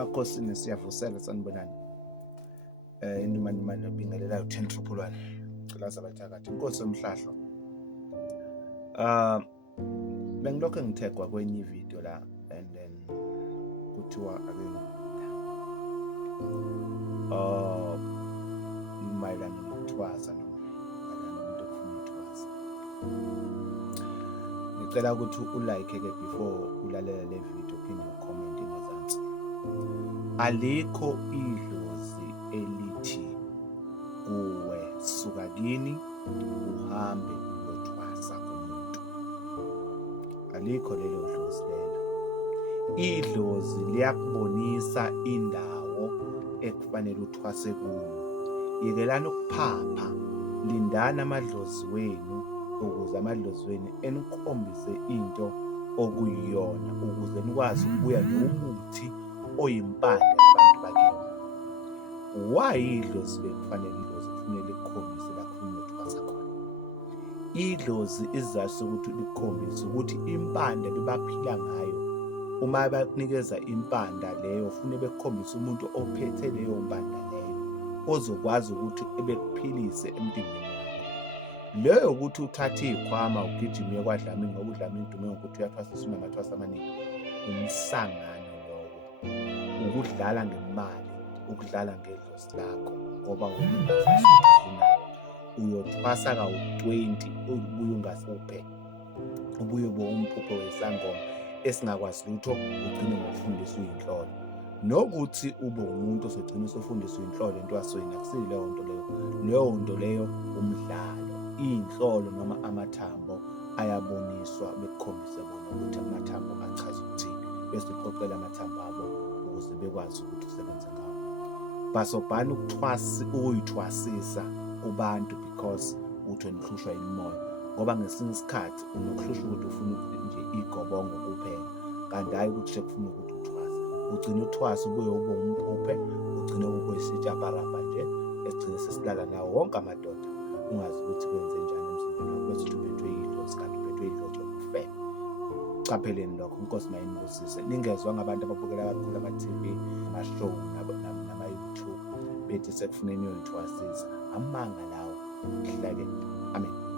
emakhosini siyavusela sanibonani. Indumani obingelela u1011 culaza abathakathi inkosi yomhlahlo. Bengilokho ngithegwa kwenye ivideo la and then kuthiwa mayelana nokuthwasa nomuntu ofuna ukuthwasa. Ngicela ukuthi ulike-ke before ulalela le video uphinde ucomment ngezansi. Alikho idlozi elithi kuwe suka kini uhambe uyothwasa kumuntu. Alikho lelo dlozi lelo. Idlozi liyakubonisa indawo ekufanele uthwase kuyo. Yekelani ukuphapha, lindana amadlozi wenu ukuze amadlozi wenu enikhombise into okuyiyona ukuze nikwazi ukubuya nomuthi oyimpande abantu bakini. Why idlozi bekufanele kufanele likhombise la khona uthwasa khona? Idlozi izathu ukuthi likhombise ukuthi impande bebaphila ngayo. Uma bakunikeza impanda leyo ufune bekukhombisa umuntu ophethe leyo mpanda leyo ozokwazi ukuthi ebekuphilise emtimbeni wakho. Leyo ukuthi uthathe ikhwama ugijime kwadlami ngoba udlami indume ngokuthi uyathwasisa unamathwasa amaningi. Umsangano lowo. Ukudlala ngemali, ukudlala ngedlozi lakho ngoba wena ufuna uyothwasa ka20 ubuye ungasuphe. Ubuye boumphupho wesangoma esingakwazi lutho ugcine ngokufundiswa inhlolo. Nokuthi ube umuntu osogcina usufundiswa inhlolo entwasweni akusile leyo nto leyo. Leyo nto leyo umdlalo. Inhlolo noma amathambo ayaboniswa bekukhombise bona ukuthi amathambo achaza ukuthini. Bese uxoxela amathambo abo ukuze bekwazi ukuthi usebenze ngawo. Basobhani ukuyithwasisa kubantu because uthi wenihlushwa imimoya. Ngoba ngesinye isikhathi unokuhlusha ukuthi ufuna nje igobongo kuphela. Kanti hayi ukuthi sekufuna ukuthi uthwase. Ugcina uthwasa ubuye ube umphuphe, ugcine ube isitshabaramba nje esigcine sesilala nawo wonke amadoda. Ungazi ukuthi kwenze njani emzimbeni wakho bese uphethwe idlozi kanti uphethwe idlozi lokufela. Capheleni lokho inkosi mayinibusise. Ningezwa ngabantu ababukela kakhulu ama-TV, ama-show nama-YouTube bethi sekufuneni uyithwasisa. Amanga lawo. Ngihlake. Amen.